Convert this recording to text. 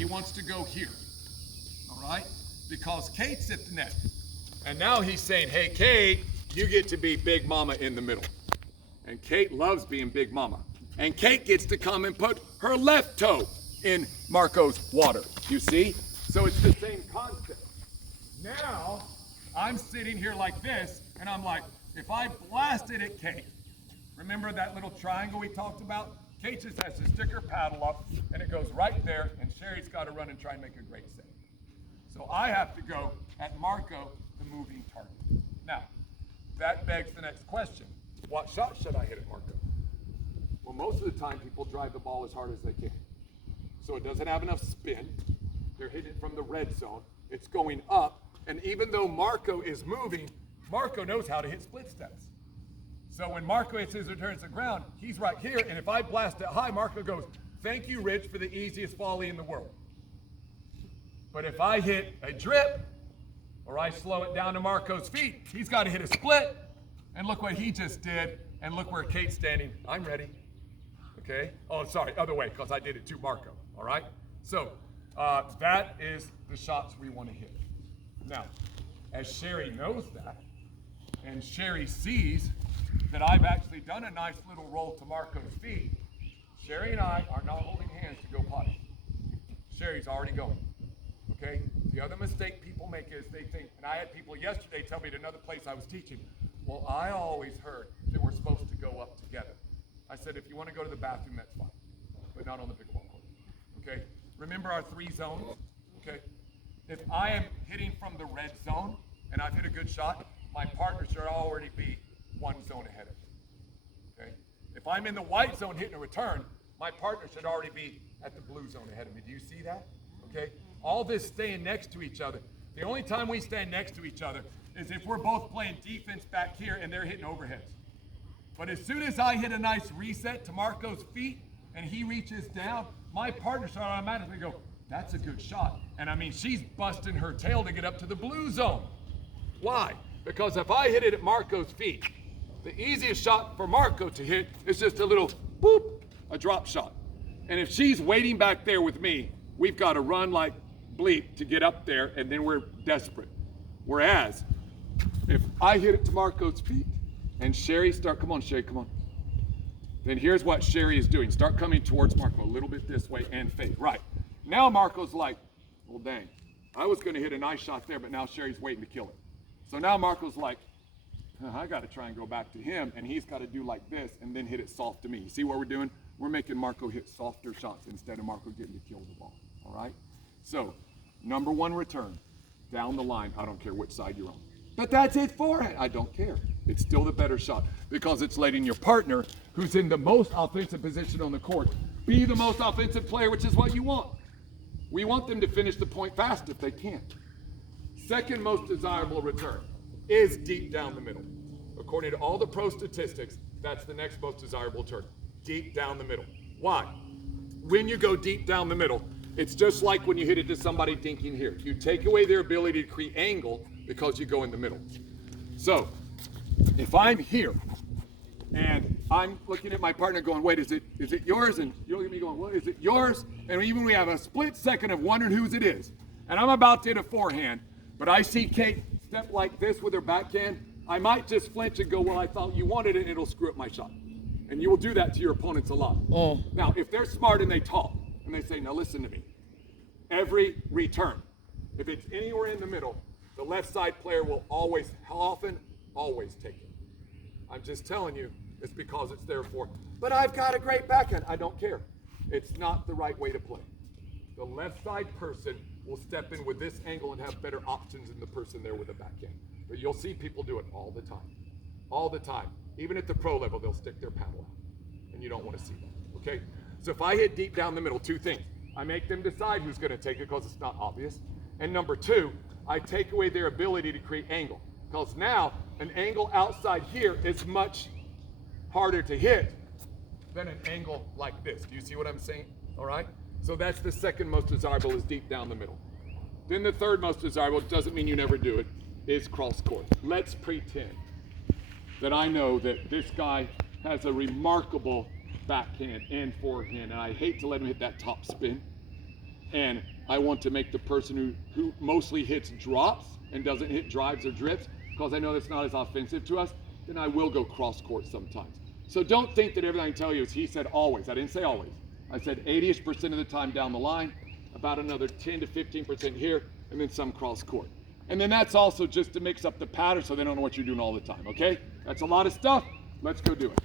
he wants to go here. All right? Because Kate's at the net. And now he's saying, hey, Kate, you get to be Big Mama in the middle. And Kate loves being Big Mama. And Kate gets to come and put her left toe in Marco's water. You see? So it's the same concept. Now, I'm sitting here like this, and I'm like, if I blasted at Kate, remember that little triangle we talked about? Kate just has to stick her paddle up, and it goes right there, and Sherry's got to run and try and make a great save. So I have to go at Marco, the moving target. Now, that begs the next question. What shot should I hit at Marco? Well, most of the time, people drive the ball as hard as they can. So it doesn't have enough spin. They're hitting it from the red zone. It's going up, and even though Marco is moving, Marco knows how to hit split steps. So when Marco hits his return to the ground, he's right here, and if I blast it high, Marco goes, thank you, Rich, for the easiest volley in the world. But if I hit a drip, or I slow it down to Marco's feet, he's got to hit a split, and look what he just did, and look where Kate's standing. I'm ready. Okay? Oh, sorry, other way, because I did it to Marco, all right? So that is the shots we want to hit. Now, as Sherry knows that, and Sherry sees that I've actually done a nice little roll to Marco's feet, Sherry and I are not holding hands to go potty. Sherry's already going, okay? The other mistake people make is they think, and I had people yesterday tell me at another place I was teaching, well, I always heard that we're supposed to go up together. I said, if you want to go to the bathroom, that's fine, but not on the pickleball court, okay? Remember our 3 zones, okay? If I am hitting from the red zone and I've hit a good shot, my partner should already be 1 zone ahead of me, okay? If I'm in the white zone hitting a return, my partner should already be at the blue zone ahead of me. Do you see that? Okay? All this staying next to each other. The only time we stand next to each other is if we're both playing defense back here and they're hitting overheads. But as soon as I hit a nice reset to Marco's feet and he reaches down, my partner should automatically go, that's a good shot. And I mean, she's busting her tail to get up to the blue zone. Why? Because if I hit it at Marco's feet, the easiest shot for Marco to hit is just a little boop, a drop shot. And if she's waiting back there with me, we've got to run like bleep to get up there, and then we're desperate. Whereas, if I hit it to Marco's feet, and Sherry come on, Sherry, come on. Then here's what Sherry is doing. Start coming towards Marco a little bit this way and fade. Right. Now Marco's like, well, dang, I was going to hit a nice shot there, but now Sherry's waiting to kill it. So now Marco's like, I got to try and go back to him, and he's got to do like this and then hit it soft to me. You see what we're doing? We're making Marco hit softer shots instead of Marco getting to kill the ball. All right? So, number 1 return, down the line. I don't care which side you're on. But that's it forehand. I don't care. It's still the better shot because it's letting your partner, who's in the most offensive position on the court, be the most offensive player, which is what you want. We want them to finish the point fast if they can. Second most desirable return is deep down the middle. According to all the pro statistics, that's the next most desirable return, deep down the middle. Why? When you go deep down the middle, it's just like when you hit it to somebody dinking here. You take away their ability to create angle because you go in the middle. So, if I'm here and I'm looking at my partner going, wait, is it yours? And you look at me going, well, is it yours? And even we have a split second of wondering whose it is. And I'm about to hit a forehand, but I see Kate step like this with her backhand. I might just flinch and go, well, I thought you wanted it, and it'll screw up my shot. And you will do that to your opponents a lot. Oh. Now, if they're smart and they talk, and they say, now listen to me. Every return, if it's anywhere in the middle, the left side player will always, how often? Always take it. I'm just telling you, it's because it's there for, but I've got a great backhand. I don't care. It's not the right way to play. The left side person will step in with this angle and have better options than the person there with a backhand. But you'll see people do it all the time. All the time. Even at the pro level, they'll stick their paddle out. And you don't want to see that, okay? So if I hit deep down the middle, 2 things. I make them decide who's going to take it because it's not obvious. And number 2, I take away their ability to create angle. Because now, an angle outside here is much harder to hit than an angle like this. Do you see what I'm saying? All right? So that's the second most desirable, is deep down the middle. Then the third most desirable, doesn't mean you never do it, is cross court. Let's pretend that I know that this guy has a remarkable backhand and forehand, and I hate to let him hit that top spin. and I want to make the person who mostly hits drops and doesn't hit drives or drifts, because I know that's not as offensive to us, then I will go cross court sometimes. So don't think that everything I tell you is he said always. I didn't say always. I said 80-ish% of the time down the line, about another 10 to 15% here, and then some cross court. And then that's also just to mix up the pattern so they don't know what you're doing all the time, okay? That's a lot of stuff. Let's go do it.